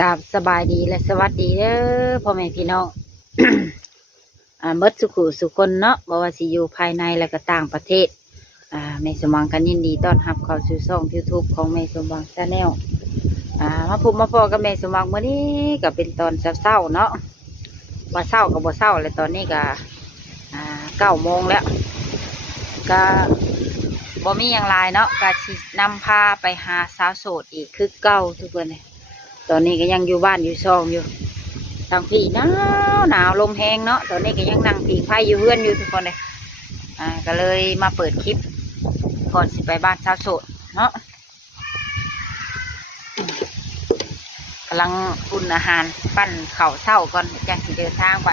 กับสบายดีและสวัสดีเด้อพ่อแม่พี่น้อง เบิดสุขุสุคนเนาะบ่ว่าสิอยู่ภายในและก็ต่างประเทศแม่สมหวังกันยินดีต้อนรับเข้าสู่ช่อง YouTube ของแม่สมหวังชาแนลมาพบมาพอกับแม่สมหวังมื้อนี้ก็เป็นตอนเช้าๆเนาะว่าเช้าก็บ่เช้าเลยตอนนี้ก็9 โมงแล้วก็บ่มีอย่างไรเนาะก็สินำพาไปหาสาวโสดอีกคือเก่าทุกคนเลยตอนนี้ก็ยังอยู่บ้านอยู่ช่องอยู่ทางพี่หนาวลมแห้งเนาะตอนนี้ก็ยังนั่งผิงไฟอยู่เพื่อนอยู่ทุกคนเลยก็เลยมาเปิดคลิปก่อนสิไปบ้านสาวโสดเนาะกำลังอุ่นอาหารปั้นข้าวเช้าก่อนจะสิเดินทางไป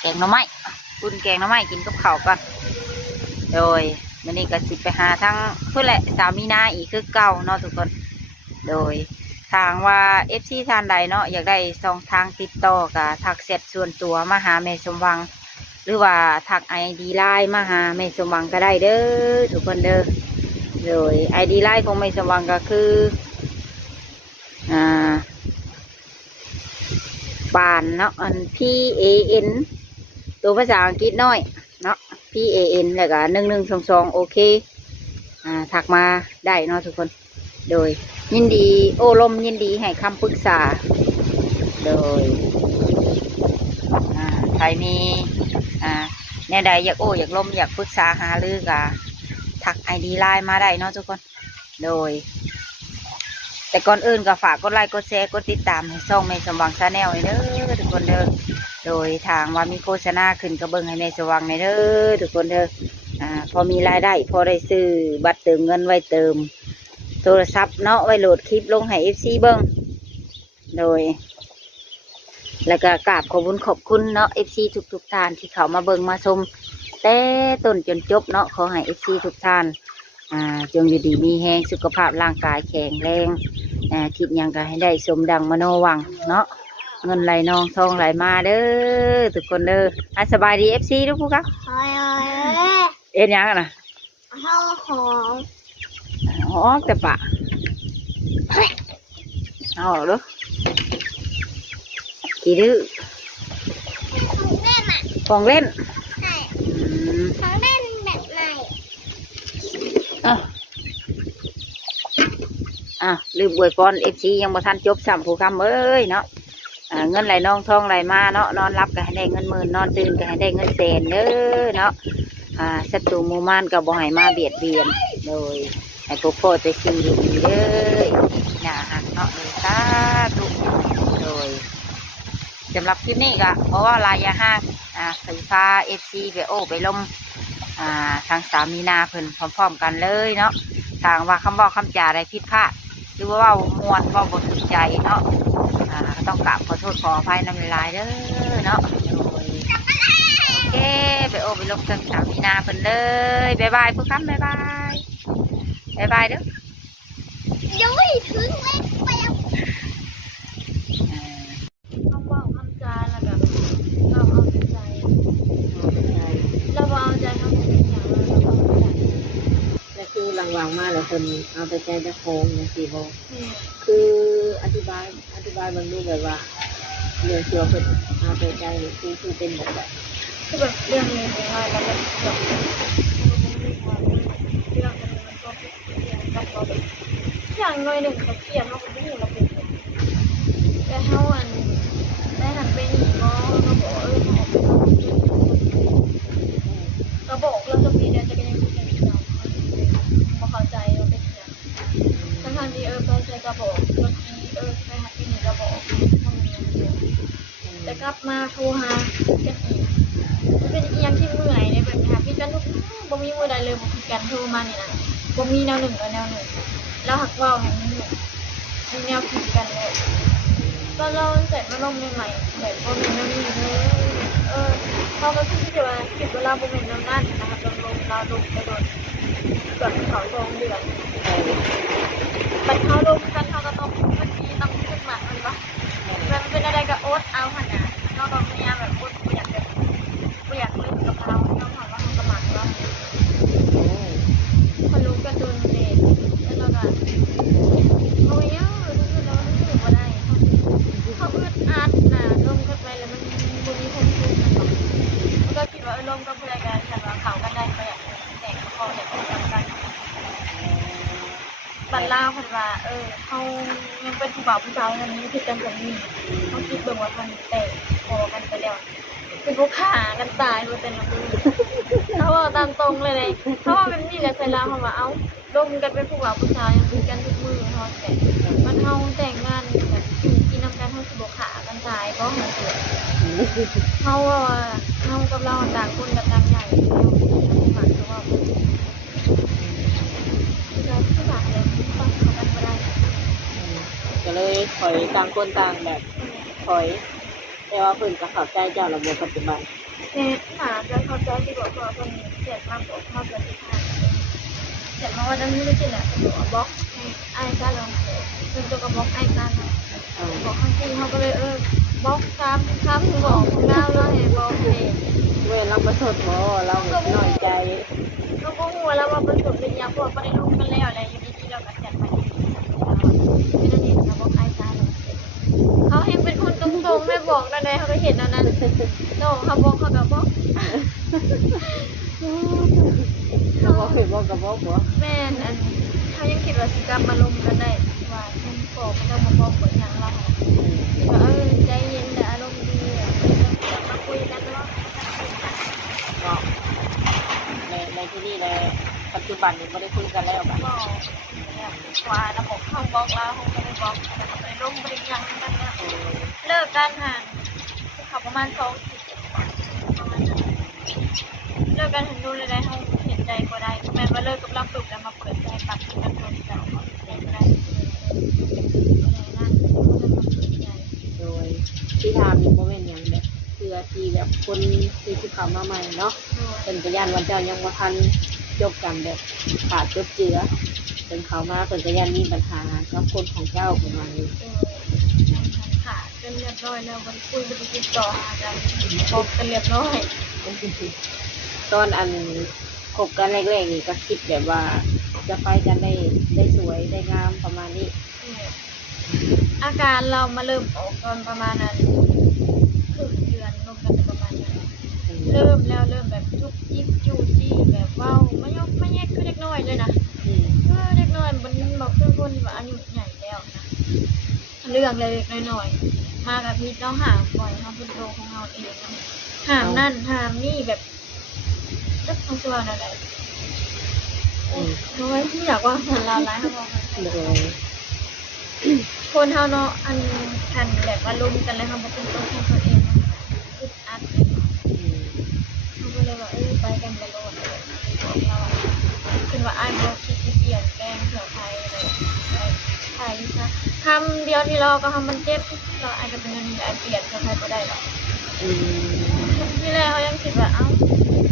แกงหน่อไม้อุ่นแกงหน่อไม้กินกับข้าวก่อนโดยวันนี้ก็สิไปหาทั้งเพื่อนแหละสาวมีนาอีกคือเก่าเนาะทุกคนโดยทางว่าFCทานใดเนาะอยากได้ช่องทางติดต่อกับทักเซตส่วนตัวมาหาแม่สมหวังหรือว่าทักIDไลน์มาหาแม่สมหวังก็ได้เด้อทุกคนเด้อโดยIDไลน์ของแม่สมหวังก็คือปานเนาะอัน PAN ตัวภาษาอังกฤษน้อยเนาะ PAN แล้วก็1122โอเคถักมาได้เนาะทุกคนโดยยินดีโอ้ลมยินดีให้คำปรึกษาโดยใครมีแน่ใดอยากโอ้อยากลมอยากปรึกษาหารือกะถักIDไลน์มาได้เนาะทุกคนโดยแต่ก่อนอื่นก็ฝากกดไลค์กดแชร์กดติดตามให้ช่องแม่สมหวังชาแนลเด้อทุกคนเด้อโดยทางว่ามีโฆษณาขึ้นกระเบื้องให้แม่สมหวังเด้อทุกคนเด้อพอมีรายได้พอได้ซื้อบัตรเติมเงินไว้เติมโทรศัพท์เนาะไว้โหลดคลิปลงให้ FC เบิ้งโดยแล้วก็กราบขอบคุณเนาะ FC ทุกท่านที่เขามาเบิ้งมาชมแต่ต้นจนจบเนาะขอให้ FC ทุกท่านจงอยู่ดีมีแรงสุขภาพร่างกายแข็งแรงคิดยังก็ให้ได้สมดังมโนหวังเนาะเงินไหลนองทองไหลมาเด้อทุกคนเด้อสบายดี FC ทุกผู้ครับเอ็นยังนะเข้าของอ๋อแต่ปะเอาดูกี่ดื้อของเล่นอ่ะของเล่นใช่ของเล่นแบบไหนลืมอวยพร FC ยังบ่ทันจบสัมผู้คำเอ้ยเนาะเงินไหลนองทองไหลมาเนาะนอนรับก็ให้ได้เงินหมื่นนอนตื่นก็ให้ได้เงินแสนเด้อเนาะศัตรูหมู่ม่านก็บ่ให้มาเบียดเบียนโดยให้พวกพ่อใจซื่อดีเด้ออย่าหักเนาะเลยสาธุโดยสำหรับคลิปนี้ก็เพราะว่าลายยาห้างถือพา FC ไปโอ้ไปลมทางสามีนาเพิ่นพร้อมๆกันเลยเนาะทางว่าคำบอกคำจ่าอะไรผิดพลาดหรือว่ามวนว่าบทถูกใจเนาะต้องกราบขอโทษขออภัยน้ำลายเด้อเนาะโอเคไปโอ้ไปลงทางสามีนาเพิ่นเลยบ๊ายบายพวกคำบ๊ายบายบ๊ายบายเด้อยังไม่ถึงเลยไปแล้วคำบอกคำจาแล้วแบบเราเอาใจเราเอาใจทำเป็นอย่างเราเอาใจแต่คือหลังๆมาแล้วคนเอาไปใจจะโค้งนะสิโบคืออธิบายบางรูแบบว่าเรื่องเชื่อเพิ่นเอาไปใจหรือคือเป็นแบบคือแบบเรื่องนี้ง่ายแล้วแบบเรื่องมันก็เรื่องกับเราแบบอย่างน้อยหนึ่งเราเปลี่ยนเราเป็นผู้เราเป็นแต่เท่าอันได้หันไปหนีก็บอกเราบอกเราจะมีเดือนจะเป็นยังไงเราพอเข้าใจเราเป็นอย่างทั้งที่ไปใช้กระบอกบางทีไปหันไปหนีกระบอกทำนี้แต่กลับมาโทรหากันอีกเป็นเอียงที่เมื่อยในแบบนี้พี่กันทุกบ่มีมือใดเลยบ่คือกันโทรมานี่นะบ่มีแนวหนึ่งกับแนวหนึ่งแล้วหักว่าวแห่งนี้มีแนวผิดกันเลยตอนเราเสร็จมาลงใหม่ๆแบบบ่มีแนวนี้เลยเขาก็คิดว่าคิดเวลาบ่เป็นน้ำนั่นนะคะตอนลงเราลงไปโดนเกิดเขา2 เดือนบัดเขาลงกันเขาก็ต้องมันมีต้องขึ้นมามันปะมันเป็นอะไรกับโอ๊ตเอาขนาดเราต้องพยายามแบบโอ๊ตไม่อยากเล่นกับเราเราถามว่าเขากระหม่อมว่าคนรู้กันโดนเด็กแล้วเราก็ บัดลาวเพิ่นว่าเขายังเป็นผู้บ่าวผู้สาวกันนี้ผิดกันแบบนี้เขาคิดเบิ่งว่ามันแตกพอกันไปแล้วเป็นผู้ฆ่ากันตายบ่เป็นละมือเขาว่าตามตรงเลยเขาว่าเป็นนี่แหละใส่ลาวเขาว่าเอาลงกันเป็นผู้บ่าวผู้สาวยังผิดกันทุกมือเฮาแต่มันเฮาแต่งงานแบบอยู่กินนำกันเฮาสิบ่ฆ่ากันตายบ่เฮาสิเขาว่าเฮากับเราต่างคนกับต่างใหญ่หมายความว่าเราผู้บ่าวแล้วฟังเขากันบ่ได้ ก็เลยถอยต่างคนต่างแบบถอยแต่ว่าเพิ่นก็เข้าใจเจ้าระบบปัจจุบัน หาจะเข้าใจที่บอกว่าคนเขียนมาบอกมาเกิดที่ทางเขียนมาว่าดังนี้ไม่ใช่แหละเป็นตัวบล็อกให้ไอ้ซ่าลองเป็นตัวกับบล็อกไอ้ซ่าลองบอกข้างที่เขาก็เลยบล็อกซ้ำบอกแล้วให้บล็อกเอง เว้ยเราประสดบ่เราน้อยใจ เราก็หัวแล้วว่าประสบเป็นยาพวกประเด็นลูกกันแล้วอะไรอยู่ดีๆเราก็เขียนไปเป็นอันนี้กับบล็อกไอ้ซ่าลองเขาเห็นเป็นคนตรงๆไม่บอกนั่นเลยเขาก็เห็นนั้นโน่เขาบอกเขาก็บอก เขาบอกเห็นบอกกับบอกบ่ แม่นอันเขายังคิดว่าสิกรรมมาลงกันได้ว่ามันบอกไม่ต้องมาบอกผลอย่างเราว่าใจเย็นแต่อารมณ์ดีมาคุยกันแล้ว เนาะในที่นี่ในปัจจุบันนี่บ่ได้คุยกันแล้วบัด บอกว่าระบบเขาบอกเราเขาก็ไม่บอกไปลงบริการกันแล้วเลิกกันห่างเขาประมาณ2 เลิกกันถึงดูเลยได้เขาเห็นใจก็ได้แม้ว่าเลิกกับเราปลุกแล้วมาเปิดใจปรับกันคนเก่าเขาเห็นใจก็ได้นั่นเขาจะมาเปิดใจ โดยที่ทำนี่บ่แม่นหยังแบบเพื่อที่แบบคนที่สิเข้ามาใหม่เนาะเพิ่นก็ย่านว่าเจ้ายังบ่ทันจบกันแบบขาดจบเจือเพิ่นเข้ามาเพิ่นก็ย่านมีปัญหากับคนของเจ้าประมาณนี้ ค่ะจนเรียบร้อยแล้วมันคุยกันติดต่อหากันบอกกันเรียบร้อย ตอนอันคบกันแรกๆนี่ก็คิดแบบว่าจะไปกันได้สวยได้งามประมาณนี้ อาการเรามาเริ่มออกตอนประมาณนั้นครึ่งเดือนลงกันประมาณนั้นเริ่มแบบจุกจิกจูจี้แบบว้าวไม่ยกไม่แยกคือเด็กน้อยเลยนะเด็กน้อยมันบอกเพื่อนคนว่าอายุใหญ่แล้วนะเรื่องเล็กๆน้อยๆมากับพีทเราห่างปล่อยเขาเป็นโตของเราเองห่างนั่นห่างนี่แบบก็ทำตัวนั่นแหละน้อยที่อยากว่าคนเราร้ายเขาบอก โดย คนเฮาเนาะอันแบบว่ารุมกันแล้วเขาบ่เป็นตัวของตัวเองอึดอัดเขาก็เลยว่าไปกันบ่รอดบอกเราคือว่าอ้ายบ่คิดจะเปลี่ยนแปลงเผื่อใครเลยใครซะคำเดียวที่เราก็ทำมันเจ็บเราอ้ายก็เป็นเงินอ้ายเปลี่ยนเผื่อใครบ่ได้หรอกที่แรกเขายังคิดว่า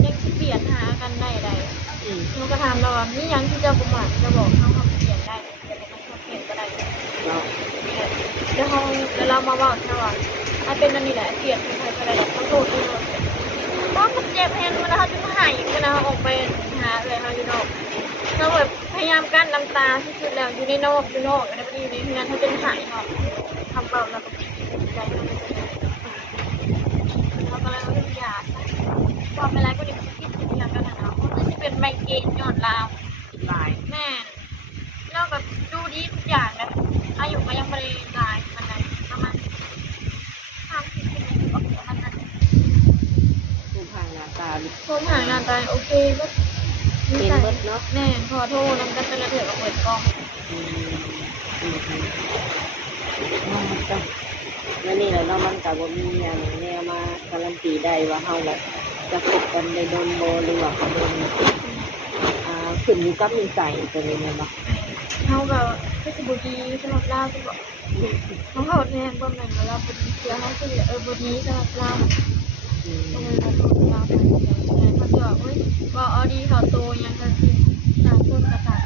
ยังสิเปลี่ยนหากันได้เขาก็ถามเราว่ามีหยังที่จะบ่มักจะบอกเขาเปลี่ยนได้แต่บ่มันเปลี่ยนบ่ได้แล้วเรามาบอกแค่ว่าเป็นอันนี้แหละเปลี่ยนเป็นใครก็ได้เขาโทษด้วยว่ามันเจ็บแทนมันเขาจะหายกันนะออกไปหาเลยเขาอยู่นอกเราแบบพยายามกั้นน้ำตาที่สุดแล้วอยู่ในนอกอยู่แล้วก็อยู่ในเงินเขาจะหายเนาะทำเปล่าเราก็ใจเราก็เลยว่าอยากความเป็นไรก็ดีคิดถึงอย่างกันนะเขาจะเป็นไมเกรนย้อนลาวหลายแม่เราแบบดูดีทุกอย่างนะอายุก็ยังไม่ได้หลายมันไหนประมาณ30 ปีประมาณนั้น ผู้ผ่านหน้าตา ผมหางานตายโอเคก็ เป็นเบิดเนาะ แน่พอโทษนำกันแต่ละเถื่อก็เปิดกล้องแล้วนี่แหละเนาะมันก็บ่มีอย่างแนวมาการันตีได้ว่าเฮาแบบจะคบกันได้โดนบ่หรือว่าบ่โดนขึ้นอยู่กับนิสัยตัวนี้แม่นบ่ เขาแบบก็จะบุดีสำหรับเราจะบอกเขาเขาแทนว่ามันเราบุดีเชื่อเขาคือบุดีสำหรับเราก็เลยมาพูดเราไปเขาจะบอกว่าอ๋อดีเขาโตยังกันที่ต่างคนกับต่าง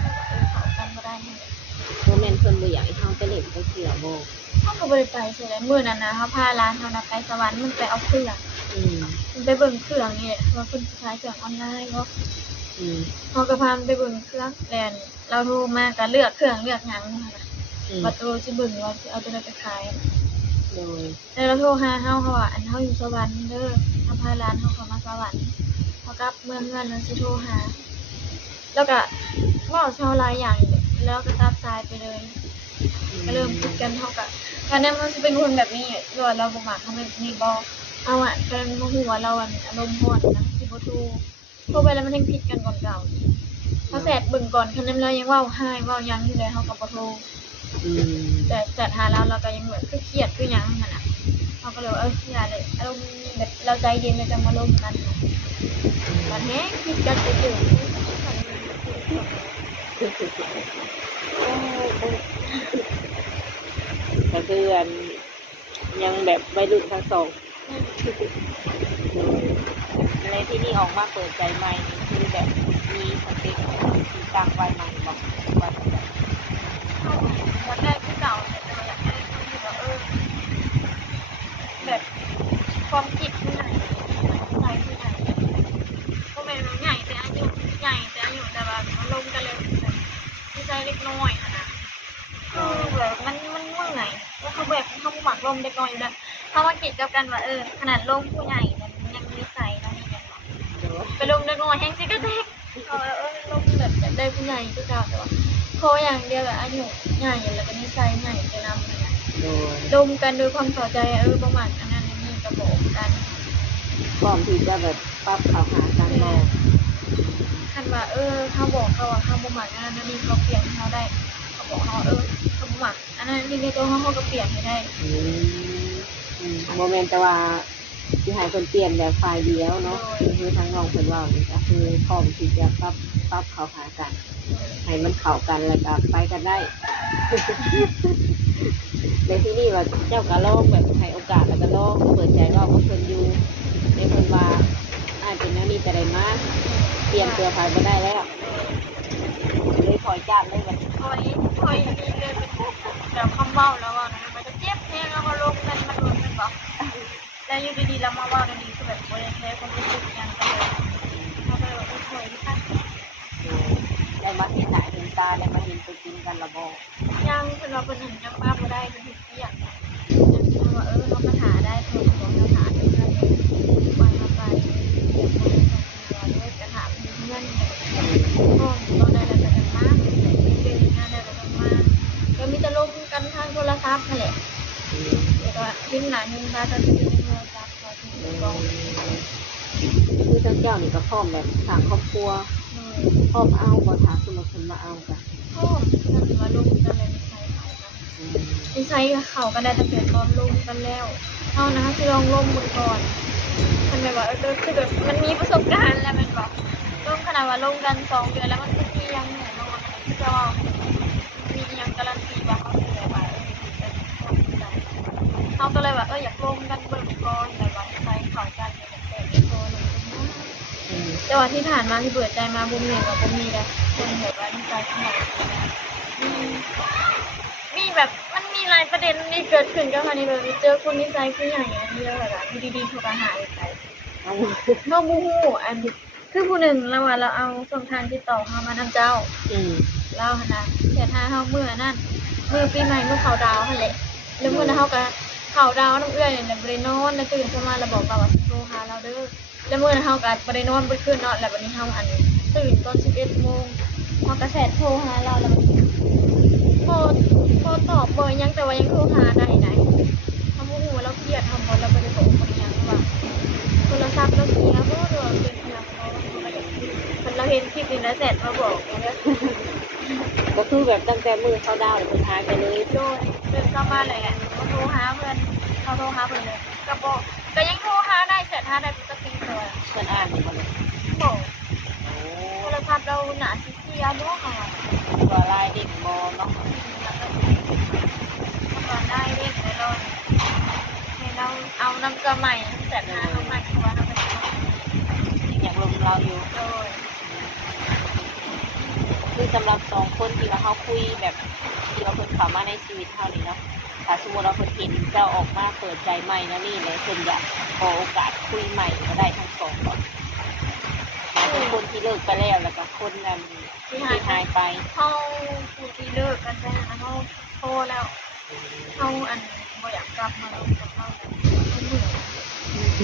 เขากันมาได้เนี่ย บ่แม่นเพิ่นบ่อยากให้เฮาไปเล่นไปเที่ยวบ่ เขาก็บริไปใช่ไหมมื่อนั้นนะเขาพาร้านเขานะไปสวรรค์มันไปเอาเครื่อง มันไปเบิ่งเครื่องนี่แหละว่าคุณขายเครื่องออนไลน์เนาะเขาก็พาไปเบิ่งเครื่องแลนเราโทรมาก็เลือกเครื่องเลือกหยังนะคะประตูสิเบิ่งว่าสิเอาตัวใดไปขายโดยแล้วเราโทรหาเฮาว่าอันเฮาอยู่สวรรค์เด้อทำพาร้านเฮาเข้ามาสวรรค์เฮากลับเมืองเงินแล้วสิโทรหาแล้วก็เว้าชาวหลายอย่าง แล้วก็ตัดสายไปเลยก็เริ่มคิดกันเท่ากับการนั้นมันจะเป็นคนแบบนี้เราบ่มักทำแบบนี้บ่เอาอ่ะกันบ่ฮู้ว่าเราอารมณ์ร้อนนะสิบ่ถูกโทรไปแล้วมันยังผิดกันก่อนเก่าเพราะแสดเบิ่งก่อนคันนั้นเรายังเว้าให้เว้ายังอยู่เลยเฮาก็บ่โทรแต่หาเราก็ยังเหมือนคือเครียดคือหยังนั่นน่ะเฮาก็เลยอย่าเลยอารมณ์แบบเราใจเย็นแล้วจะมาลมกันมันแฮงคิดกันจะอยู่ก็คือยังแบบวัยรุ่นทั้งสองในที่นี่ออกมาเปิดใจใหม่นี่คือแบบมีสเปคที่ตั้งไว้ใหม่บอกว่าแบบ วันแรกที่เก่าเนี่ยเราอยากได้คนที่แบบแบบความคิดที่ไหนใจที่ไหนก็เป็นใหญ่แต่อายุแต่ว่ามันลงกันเลยที่ใจเล็กน้อยนะแบบมันเมื่อยว่าเขาแบบเขาหมักลมเล็กน้อยอยู่นะเขามาคิดกับกันว่าขนาดลมผู้ใหญ่มันยังมีใส่นะนี่กันไปลมเล็กน้อยแห้งซิกระเทกลมแบบได้ผู้ใหญ่ก็เก่าแต่ว่าโคอย่างเดียวแบบอายุใหญ่แล้วก็นิสัยใหญ่ไปนำเลยดมกันโดยความเข้าใจประมาณอันนั้นนี่กระบอกกัน พร้อมที่จะแบบปรับเข้าหากันบ่ คันว่าเขาบอกเขาว่าเขาบ่มักอันนั้นนี่เขาเปลี่ยนเขาได้เขาบอกเขาเขาบ่มักอันนั้นนี่ในตัวเขาก็เปลี่ยนให้ได้ โมเมนต์แต่ว่าที่ให้คนเปลี่ยนแบบฝ่ายเดียวเนาะคือทั้งน้องเพิ่นว่านี่ก็คือพร้อมที่จะปรับเข้าหากันให้มันเข้ากันแล้วก็ไปกันได้ ในที่นี่ว่าเจ้าก็ลองแบบให้โอกาสแล้วก็ลองเปิดใจว่าเพิ่นอยู่ในเพิ่นว่าอาจเป็นแนวนี้แต่ได้มาเตรียมตัวภายบ่ได้แล้วเลยถอยจากเลยแบบ คอยดีเลยแบบคำเว้าแล้วว่ามันจะเจ็บแทงแล้วก็ลงกันมันรวมกันบ่แล้วอยู่ดีๆแล้วมาเว้ากันดีคือแบบบ่ได้แพ้ความรู้สึกยังกันเลยเขาก็เลยว่าคอยที่คัน ได้มาเห็นหน้าเห็นตาได้มาเห็นตัวจริงกันละบ่ ยังคือเราเป็นหนึ่งยังมาบ่ได้เป็นทุกอย่างยังว่าเราคาถาได้ถูกของคาถาได้เลยวันละไปด้วยกระถางเงินห้องเราได้แล้วกันมากเป็นงานได้แล้วกันมากก็มีแต่ลงกันทางโทรศัพท์นั่นแหละแล้วก็ทิ้งหน้าทิ้งตาจะทิ้งโทรศัพท์ก็ทิ้งกอง คือทั้งเจ้านี่ก็พร้อมแบบสร้างครอบครัวพร้อมเอาบ่ถามสมมุติเพิ่นมาเอาจ้ะ พ่อจะมาลงกันเลยนิสัยเขากันได้ตั้งแต่ตอนลงกันแล้วเท่านะที่ลองลงมือก่อนมันแบบว่าคือแบบมันมีประสบการณ์แล้วมันบอกลงขนาดว่าลงกัน2 เดือนแล้วมันก็มียังแน่นอนจะว่ามียังการันตีว่าเขาเสียไปเขาก็เลยว่าอยากลงกันเบิกก่อนแต่ว่านิสัยเขากันแต่ตัวลงแต่ว่าที่ผ่านมาที่เปิดใจมาบุ้มเหนื่อยกับบุ้มมีเลยคนแบบว่านิสัยขนาดมีแบบมันมีหลายประเด็นนี่เกิดขึ้นก็ค่ะนี่แบบเจอคนนิสัยผู้ใหญ่อันนี้แล้วแบบอยู่ดีๆเขาก็หายไปน้องบูฮูอันคือผู้หนึ่งเราว่าเราเอาส่งทางติดต่อเขามานำเจ้าเล่านะแต่ถ้าเขาเมื่อนั่นเมื่อปีใหม่เมื่อเขาดาวนั่นแหละแล้วเมื่อนั้นเขาก็เขาดาวน้ำเอื้อยเนี่ยบริโนนแล้วตื่นขึ้นมาเราบอกเราว่าโทรหาเราเด้อแล้วเมื่อนั้นเขาก็บริโนนไปขึ้นเนาะแล้ววันนี้เขาอันตื่นตอน11 โมงเขาก็แชทโทรหาเราแล้วโทรตอบเบอร์ยังแต่ว่ายังโทรหาได้ไหนทำโมโหเราเครียดทำบอลเราไปเลยบอกคนยังว่าโทรศัพท์เราเสียเพราะเราเป็นเพียงเราเห็นคลิปนี้แล้วแชทมาบอกเนี่ย ก็คือแบบตั้งแต่มือเข้าดาวเลยเพิ่นหายไปเลย โดนเดินเข้ามาเลยเขาโทรหาเพื่อนเขาโทรหาเพื่อนเลยก็บอกก็ยังโทรหาได้แชทหาได้ปกติเลย เพิ่นอ่านบ่เลย บอกโทรศัพท์เราหนาซิเซียด้วยค่ะ ว่าลายเด็กบ่เนาะ ก่อนได้เรียกเลยเราให้เราเอาน้ำเกลือใหม่แต่หาเขาใหม่เพราะว่าเราเป็น อยากลงเราอยู่ โดย คือสำหรับ2คนที่ว่าเฮาคุยแบบที่ว่าเพิ่นเข้ามาในชีวิตเฮานี่เนาะถ้าสมมุติว่าเพิ่นเห็นเจ้าออกมาเปิดใจใหม่นะนี่เลยเพิ่นอยากขอโอกาสคุยใหม่ก็ได้ทั้ง2คนเป็นคนที่เลิกไปแล้วแล้วก็คนนั้นที่หายไป เขาผู้ที่เลิกกันไปนะเขาโทรแล้วเขาอันบ่อยากกลับมาลงกับเขา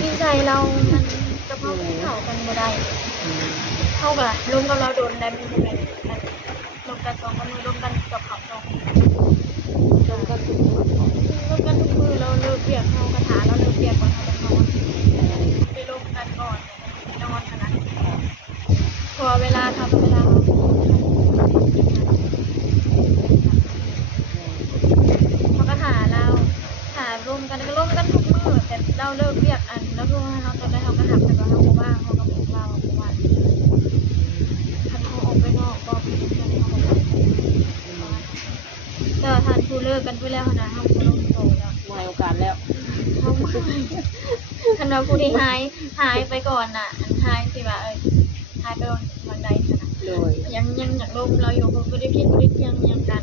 ดีใจเรามันกับเขาเข้ากันบ่ได้เข้ากันลงกับเราโดนได้มันเป็นลงกัน2 คนลงกัน แต่ว่าท่านผู้เลิกกันไปแล้วนะเฮาบ่ลงโตแล้ว บ่ให้โอกาสแล้ว เฮาบ่คันว่าผู้ที่หายไปก่อนน่ะอันหายสิว่าหายไปวันใดขนาด โดย ยังอยากลมเราอยู่บ่ได้คิดบ่ได้เที่ยงหยังกัน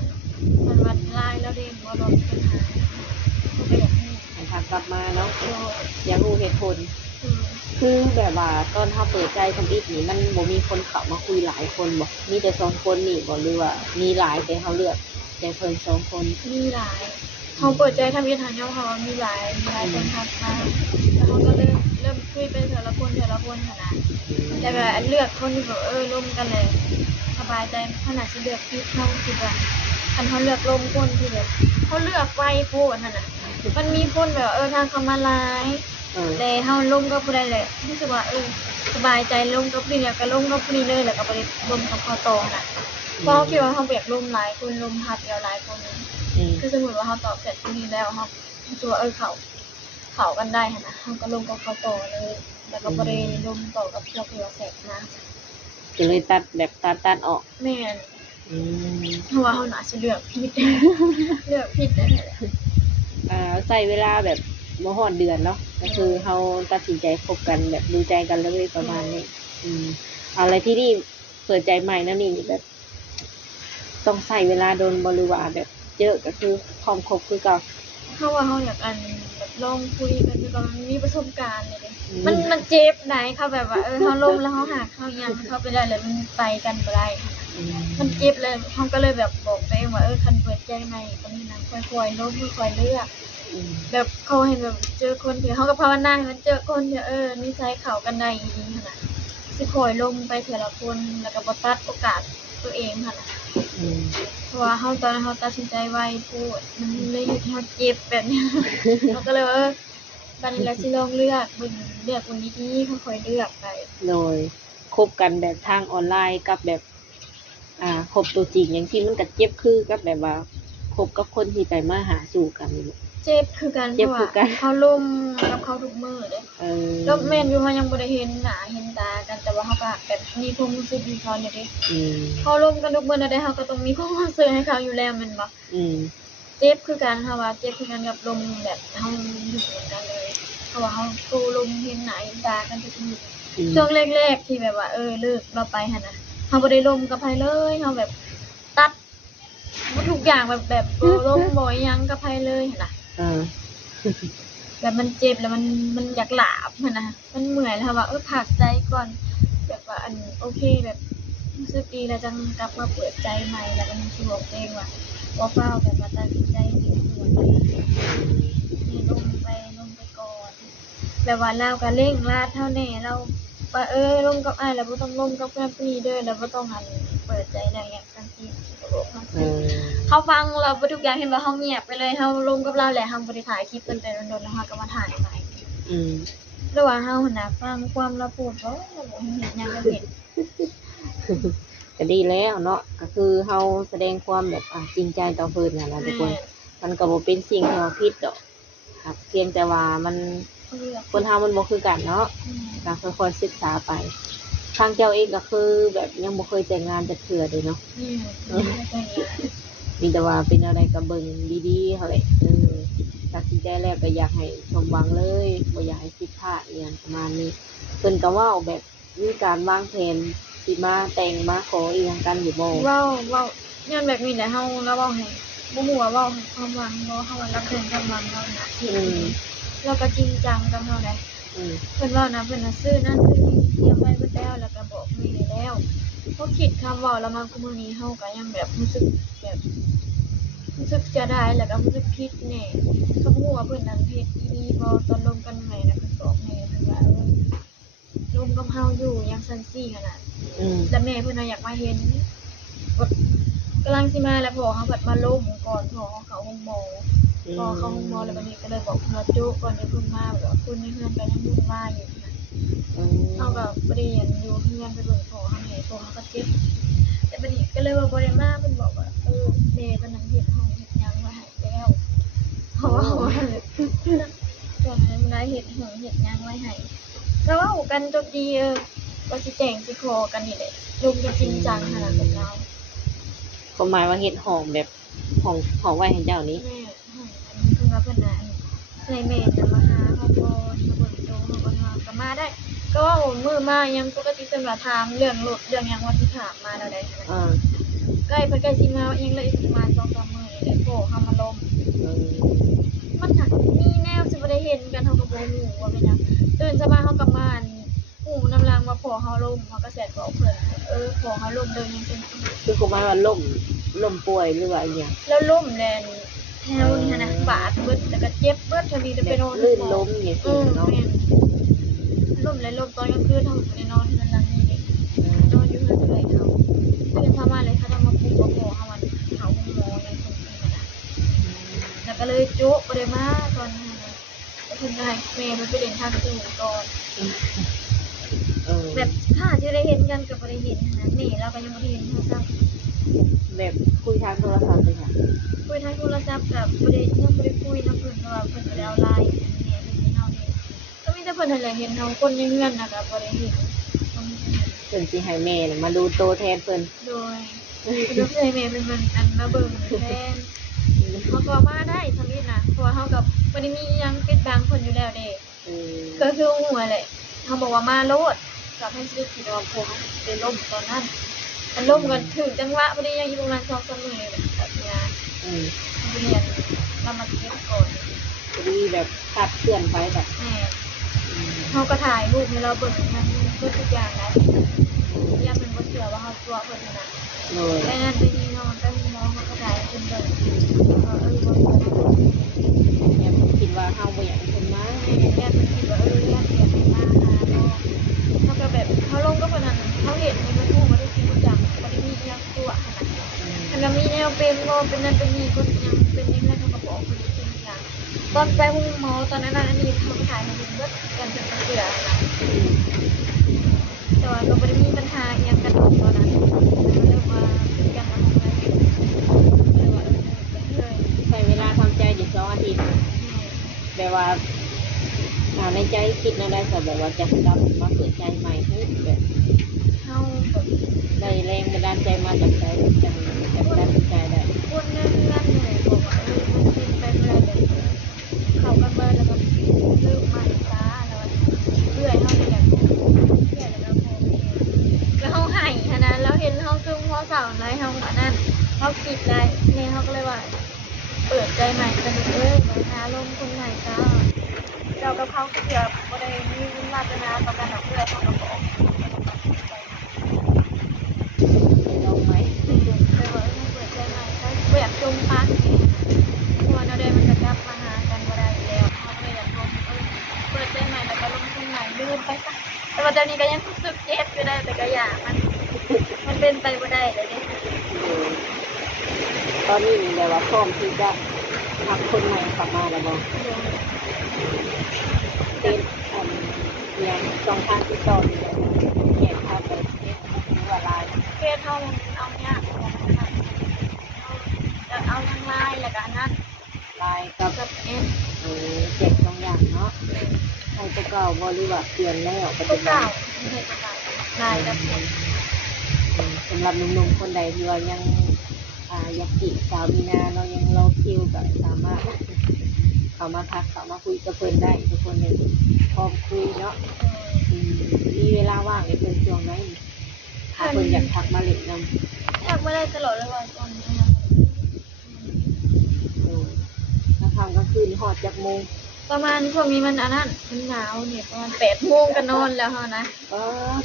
มันวันลายแล้วเด้บ่ลมเป็นหายก็ไปแบบนี้ ให้ทักกลับมาเนาะ โอ้ อยากรู้เหตุผล คือแบบว่าตอนเฮาเปิดใจทำอิฐนี่มันบ่มีคนเข้ามาคุยหลายคนบ่มีแต่2คนนี่บ่หรือว่ามีหลายแต่เฮาเลือกแต่เพิ่น2คน มีหลายเขาเปิดใจทำยันทางเงาเขามีหลายคนทักมาแล้วเขาก็เริ่มคุยไปแต่ละคนขนาดแต่ก็เลือกคนที่แบบร่วมกันเลยสบายใจขนาดที่เลือกที่เขาคิดว่าคันเขาเลือกร่วมคนที่แบบเขาเลือกไว้โพดนั่นน่ะมันมีคนแบบทางเขามาหลายแต่เขาร่วมกับผู้ใดเลยรู้สึกว่าสบายใจร่วมกับผู้นี้ก็ร่วมกับผู้นี้เลยแล้วก็ไปร่วมกับเขาต่อน่ะเพราะเขาคิดว่าเขาเบียกร่วมหลายคนร่วมทับเดียวหลายคนคือสมมติว่าเขาตอบเสร็จที่นี่แล้วเขาตัวเขากันได้นะเขาก็ลงกับเขาต่อเลยแล้วก็บริลงต่อกับเราเพื่อเสร็จนะ ก็เลยตัดออก แม่นเพราะว่าเขาหนาจะเลือกผิด เลือกผิดนั่นแหละ ใส่เวลาแบบบ่ฮอดเดือนเนาะก็คือเฮาตัดสินใจคบกันแบบดูใจกันเลยประมาณนี้อะไรที่นี่เปิดใจใหม่นั่นนี่แบบ ต้องใส่เวลาโดนบริวารแบบเยอะก็คือพร้อมคบคือเก่า เขาว่าเขาอยากแบบลองคุยกันดูก่อนมันมีประสบการณ์เลยมันเจ็บไหนเขาแบบว่าเขาลงแล้วเขาหักเขายังเขาไปได้เลยมันไปกันไปได้มันเจ็บเลยเขาก็เลยแบบบอกตัวเองว่าคันเปิดใจใหม่ตอนนี้นะค่อยๆลบค่อยๆเลือกแบบเขาเห็นแบบเจอคนที่เขาก็ภาวนาให้มันเจอคนที่นิสัยเข้ากันได้ดีขนาดสิคอยลงไปเถละคนแล้วก็บ่ตัดโอกาสตัวเองค่ะเพราะว่าเขาตอนนั้นเขาตัดสินใจไวพูดมันเลยเฮ็ดให้เขาเจ็บแบบนี้ เขาก็เลยว่าบัดนี้แล้วสิลองเลือกคนดีๆค่อยๆเลือกไป โดยคบกันแบบทางออนไลน์กับแบบคบตัวจริงอย่างที่มันก็เจ็บคือกับแบบว่าคบกับคนที่ไปมาหาสู่กัน เจ็บคือกันเพราะว่าเขาลมกับเขาทุกมื้อเด้แล้วแม่นอยู่เขายังบ่ได้เห็นหน้าเห็นตากันแต่ว่าเขาก็แบบมีความรู้สึกดีเขาเนี่ยเด้เขาลมกันทุกมื้อได้เขาก็ต้องมีความรู้สึกให้เขาอยู่แล้วแม่นบ่เจ็บคือกันค่ะว่าเจ็บคือกันกับลมแบบเฮาอยู่เหมือนกันเลยเพราะว่าเขาสู้ลมเห็นหน้าเห็นตากันทุกมื้อช่วงแรกๆที่แบบว่าเลิกเราไปหั่นน่ะเฮาบ่ได้ลมกับไผเลยเฮาแบบตัดทุกอย่างแบบลมบ่ยังกับไผเลยหั่นน่ะแบบมันเจ็บแล้วมันอยากหลาบหั่นน่ะมันเมื่อยแล้วว่าพักใจก่อนแบบว่าโอเคแบบรู้สึกดีแล้วจังกลับมาเปิดใจใหม่แล้วมันสิบอกตัวเองว่าเฝ้าแบบว่าตัดสินใจดีส่วนนี่ลงไปก่อนแบบว่าเราก็เร่งลาดเท่าแน่เราว่าลงกับอ้ายแล้วบ่ต้องลงกับเพื่อนผู้นี้เด้อแล้วบ่ต้องเปิดใจได้อย่างจังซี่ก็บอกเขาฟังเราบ่ทุกอย่างเห็นว่าเฮาเงียบไปเลยเฮาลงกับเราแหละเฮาบ่ได้ถ่ายคลิปตั้งแต่โดนๆแล้วเฮาก็มาถ่ายใหม่หรือว่าเฮาน่ะฟังความเราพูดบ่เห็นหยังก็เห็น ก็ดีแล้วเนาะก็คือเฮาแสดงความแบบจริงใจต่อเพิ่นนั่นล่ะทุกคนมันก็บ่เป็นสิ่งที่เราผิดดอกครับเพียงแต่ว่ามันคนเฮามันบ่คือกันเนาะก็ค่อยๆศึกษาไปทางเจ้าเองก็คือแบบยังบ่เคยแต่งงานจักเทื่อเลยเนาะมีแต่ว่าเป็นอะไรก็เบิ่งดีๆเท่าแหละตัดสินใจแล้วก็อยากให้สมหวังเลยบ่อยากให้ผิดพลาดอหยังประมาณนี้เพิ่นก็เว้าแบบมีการวางแผนสิมาแต่งมาขออีหยังกันอยู่บ่เว้าย้อนแบบนี้แหละเฮาแล้วเว้าให้บ่ฮู้ว่าเว้าให้ความหวังบ่เฮาว่ารับเพิ่นความหวังเราน่ะเราก็จริงจังกับเฮาได้เพิ่นว่านะเพิ่นน่ะซื้อนั่นซื้อนี่เตรียมไว้หมดแล้วแล้วก็บอกแม่แล้วพอคิดคำเว้าแล้วมาคุมื้อนี้เฮาก็ยังแบบรู้สึกเสียดายแล้วก็รู้สึกผิดแน่ก็บ่ฮู้ว่าเพิ่นนั้นเฮ็ดดีบ่ตอนลงกันใหม่น่ะเพิ่นบอกแม่เพิ่นว่าลงกับเฮาอยู่ยังซั่นซี่ขนาดแล้วแม่เพิ่นน่ะอยากมาเห็นกำลังสิมาแล้วพ่อเฮาบัดมาล้มก่อนพ่อเขาห้องหมอพอเข้าห้องหมอแล้วบัดนี้ก็เลยบอกเฮาจุก่อนอย่าเพิ่งมาแบบคุณในเฮือนก็ยังอยู่มาอยู่นะเฮาก็บ่ได้อยู่เฮือนไปเบิ่งพ่อเฮาให้พ่อเฮาก็เจ็บแต่บัดนี้ก็เลยว่าบ่ได้มาเพิ่นบอกว่าแม่เพิ่นนั่งเฮ็ดห้องเฮ็ดหยังไว้ให้แล้วเพราะว่าตอนนั้นได้เฮ็ดห้องเฮ็ดหยังไว้ให้ก็เว้ากันจบดีว่าสิแต่งสิขอกันนี่แหละลงกันจริงจังขนาดกับเรา ก็หมายว่าเฮ็ดห้องแบบห้องไว้ให้เจ้านี้ แม่เพิ่นว่าเพิ่นน่ะใส่แม่จะมาหาเฮาบ่มาเบิ่งโตเฮาบ่มาก็มาได้ ก็ว่ามื้อมายังปกติเพิ่นว่าถามเรื่องรถเรื่องหยังว่าสิถามมาแล้วได้ อ่า ใกล้เพิ่นใกล้สิมายังเหลยอีกประมาณ 2-3 มื้อนี่แหละโผเฮามาลม เออ มันน่ะมีแนวสิบ่ได้เห็นกันเฮาก็บ่รู้ว่าเป็นหยังตื่นสบายเฮาก็มาหูน้ำลางมาพอเฮาลมเฮาก็แซ่ดบอกเพิ่นพอเฮาลมเดินยังเป็น คือก็หมายว่าล่มป่วยหรือว่าอีหยัง แล้วล่มแลนแถวนี้นะบาดเบิดแล้วก็เจ็บเบิดทวีจะ แบ ไป บ นอน ลื่นล้มอย่าง เอ ซี่ อ เนาะ แม่นล่มเลยล่มตอนกลางคืนเฮาบ่ได้นอนที่นั่นนั่งนี่เด้นอนอยู่เฮือนเอื้อยเขาตื่นเช้ามาเลยเขาจะมาปลุกว่าพอเฮามันเขาห้องหมอในคนที่นั่นน่ะแล้วก็เลยโจ๊ะบ่ได้มาตอนนั้นน่ะแล้วเพิ่นก็ให้แม่เพิ่นไปเล่นทางตู้ก่อน เออ แบบถ้าจะได้เห็นกันก็บ่ได้เห็นนะแม่เราก็ยังบ่ได้เห็นโทรศัพท์ แบบคุยทางโทรศัพท์เลยค่ะ คุยทางโทรศัพท์กับบ่ได้ยังบ่ได้คุยนำเพิ่นเพราะว่าเพิ่นบ่ได้เอาไลน์แม่เพิ่นสิเฮานี่ก็มีแต่เพิ่นนั่นแหละเห็นเฮาคนในเฮือนน่ะก็บ่ได้เห็น เพิ่นสิให้แม่น่ะมาดูโตแทนเพิ่น โดยเพิ่นเคยแม่เป็นเพิ่นอันมาเบิ่งแทนเขาก็มาได้ทำนี้นะเพราะว่าเฮากับบ่ได้มีอิหยังปิดบังเพิ่นอยู่แล้วเด้ เออ ก็คือหัวแหละเขาบอกว่ามาโลดกับให้ชีวิตที่เราโผล่ไปล่มตอนนั้นมันล่มกันถึงจังหวะพอดียังอยู่ประมาณ2-3มื้อเลยแบบงาน อืม เรียนเรามาเก็บก่อน พอดีแบบคลาดเคลื่อนไปแบบ แม่เขาก็ถ่ายรูปให้เราเบิ่งมันทุกอย่างนะย่าเป็นบ่เชื่อว่าเขาตัวเพิ่นน่ะ เลย แต่นั่นเป็นนี่นอนแต่มองเขาก็ถ่ายเพิ่นเบิ่งบ่เชื่อ เนี่ยผมคิดว่าเฮาบ่อยากให้เพิ่นมา แม่ย่าเพิ่นคิดว่าย่าเสียไปมาหาเนาะเขาก็แบบเขาลงก็เพิ่นนั่นเขาเห็นในมันฮู้ว่าได้กินประจำบ่ได้มีอิหยังตัวขนาดนั้น อันนั้นมีแนวเป็นโมเป็นนั่นเป็นนี่คนยังเป็นยังไงเขาก็บอกคนจริงจังตอนไปห้องหมอตอนนั้นอันนี้เขาถ่ายมาถึงเบิดกันถึงเสือนะแต่ว่าก็ไม่ได้มีปัญหาอหยังกันตอนนั้นเริ่มว่าเป็นกันมาห้องแล้วเลยว่าเป็นเลย ใช้เวลาทำใจอยู่2อาทิตย์แบบว่าในใจคิดนะได้แต่แบบว่าจะกลับมาเปิดใจใหม่ให้แบบ เข้าแบบ ได้แรงบันดาลใจมาจากใจจังแบบตัดสินใจได้ คนเงื่อนเลยบอกว่ามันเป็นไปเมื่อแบบเขากันเมื่อแล้วก็เลิกใหม่ช้าแล้วเรื่อยเท่านี้แหละเรื่อยแล้วพอแล้วเขาหายขนาดแล้วเห็นเขาซึมเขาเสาอะไรเขาขนาดนั้นเขาคิดได้เนี่ยเขาก็เลยว่าเปิดใจใหม่กันมาหาลมคนใหม่จ้าเจ้ากับเขาเกี่ยวก็ได้มีวิญญาณนาประกันดอกเบี้ยเขาก็บอก ลองไหม เลยว่าเปิดใจใหม่ใช่เปิดจมปักเพราะว่าเราได้มันจะกลับมาหากันก็ได้แล้วเขาเลยอยากลงเปิดใจใหม่แล้วก็ลงทุนใหม่ลืมไปซะแต่ว่าตอนนี้ก็ยังรู้สึกเจ็บอยู่ได้แต่ก็อยากมันเป็นไปไม่ได้เลยเนี่ย ตอนนี้มีแบบว่าพร้อมที่จะทักคนใหม่เข้ามาแล้วบอกเป็นอย่างสองทางที่ต่ออยู่แข่งทางไปเทสหรือว่าไลน์ เพศเขาเอาเนี่ยเอาทางไลน์แล้วก็อันนั้น ไลน์กับ กับเอ็น เจ็ดสองอย่างเนาะใครตัวเก่าบริว่าเปลี่ยนแล้วปัจ ตั จุ ว บั เก่าน ไม่ใช่ตัวเก่าไลน์กับเอ็น สำหรับหนุ่มๆคนใดที่ว่ายังอยากจีบสาวมีนาเรายังรอคิวก็สามารถเขามาทักเขามาคุยกับเพิ่นได้ทุกคนเลยพร้อมคุยเนาะมีเวลาว่างในเพิ่นช่วงไหนถ้าเพิ่นอยากทักมาเล่นนำ อยากไม่ได้ตลอดเลยว่าตอนนี้ แล้วทำกลางคืนหอดจากโมง ประมาณช่วงนี้มันอันนั้นมันหนาวเนี่ยประมาณ8 โมงก็นอนแล้วฮะนะ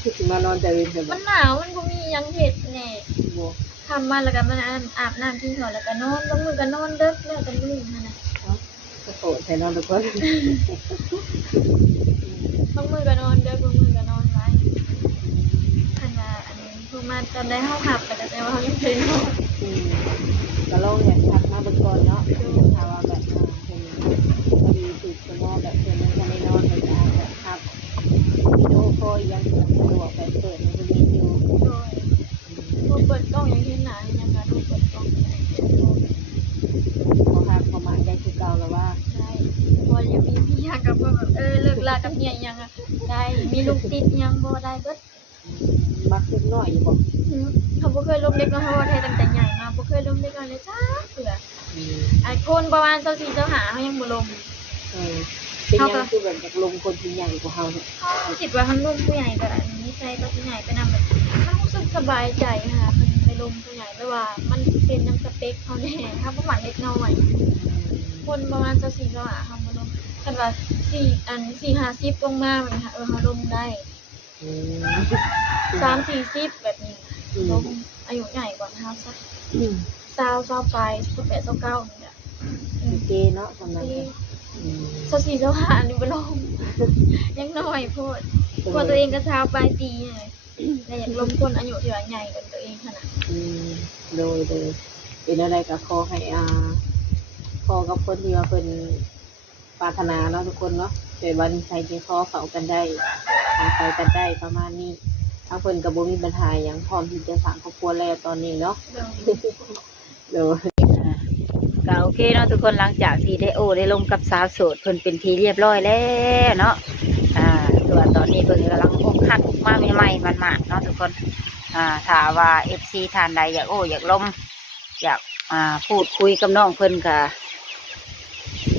คือสิมานอนแต่เย็นแต่แบ มั บ นหนาวมันก็มียังเห็ดเนี่ย โบ ทำมาแล้วก็มันอาบน้ำกินข้าวแล้วก็นอนบางมื้อก็นอนเด็กแล้วกันมื้อนะ กระโดดใส่นอนทุกคน บางมื้อก็นอนเด็กบางมื้อก็นอนไว้ขนาดอันนี้พอมาตอนได้เฮาหับแต่ก็แต่ว่าเฮายังเคยนอน ก็ลองอยากทักมาเบิ่งก่อนเนาะถ้าว่าแบบเป็นพอดีถูกสมองแบบเพิ่นยังไม่นอนเลยจะแบบทักวิดีโอคอลยังสะดวกแบบเปิดมันจะมีอยู่ โดยพอเปิดกล้องยังเห็นหน้ายังก็ดูเปิดกล้องได้ พอทักเข้ามาได้คือเก่าแล้วว่า ได้พอยังมีพี่ยังกับแบบเลิกลากับเมียยังได้มีลูกติดยังบ่ได้เบิด มักขึ้นน้อยอยู่บ่ เขาบ่เคยลบเล็กน้อยเพราะว่าไทยตั้งแต่ใหญ่มาบ่เค เลยจ้าเผื่อไอ้คนประมาณ24 25เขายังบ่ลม เป็นยังคือแบบจากลงคนที่ใหญ่กว่าเฮาเนี่ย เขาคิดว่าทั้งลูกผู้ใหญ่กับอันนี้ใช่ก็ผู้ใหญ่ไปนำแบบมันรู้สึกสบายใจค่ะเพิ่นไปลมผู้ใหญ่แปลว่ามันเป็นน้ำสเปคเขาแน่ถ้าประมาณเล็กน้อยคนประมาณ24 25เขาบ่ลมคันว่า4 50ลงมาแบบนี้ค่ะเขาลมได้3-40แบบนี้ลมอายุใหญ่กว่าเฮาสัก20 ปลาย18 29นี่แหละ โอเคเนาะสำหรับ 24 25นี่บ่ลมยังน้อยโพดกว่าตัวเองก็ชาวปลายปีเลยแต่อยากลมคนอายุที่ว่าใหญ่กว่าตัวเองขนาด โดยเป็นอะไรก็ขอให้ขอกับคนที่ว่าเพิ่นปรารถนาเนาะทุกคนเนาะเกิดวันใช้ที่ขอเข้ากันได้ไปกันได้ประมาณนี้ทั้งเพิ่นก็บ่มีปัญหาหยังพร้อมที่จะสร้างครอบครัวแล้วตอนนี้เนาะโดย ก็โอเคเนาะทุกคนหลังจากที่ได้โอ้ได้ลงกับสาวโสดเพิ่นเป็นทีเรียบร้อยแล้วเนาะส่วนตอนนี้เพิ่นกำลังอกหักมาใหม่ๆมันๆเนาะทุกคนถ้าว่า FC ทานใดอยากโอ้อยากลมอยากพูดคุยกับน้องเพิ่นก็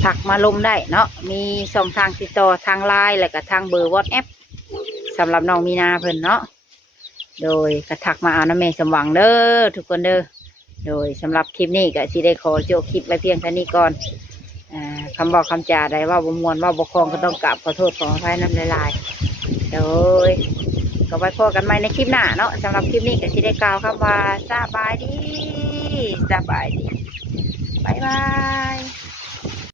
ทักมาลมได้เนาะมีช่องทางติดต่อทางไลน์และก็ทางเบอร์ WhatsApp สำหรับน้องมีนาเพิ่นเนาะโดยกระทักมาเอาน้ำเมสมหวังเด้อทุกคนเด้อโดยสำหรับคลิปนี้ก็สิได้ขอโจบคลิปไว้เพียงเท่านี้ก่อนคำบอกคำจาใดว่าบ่มวนว่าบ่คลองก็ต้องกราบขอโทษขออภัยน้ำลายๆโดยก็ไว้พบกันใหม่ในคลิปหน้าเนาะสำหรับคลิปนี้ก็สิได้กล่าวคำว่าสบายดีบ๊ายบาย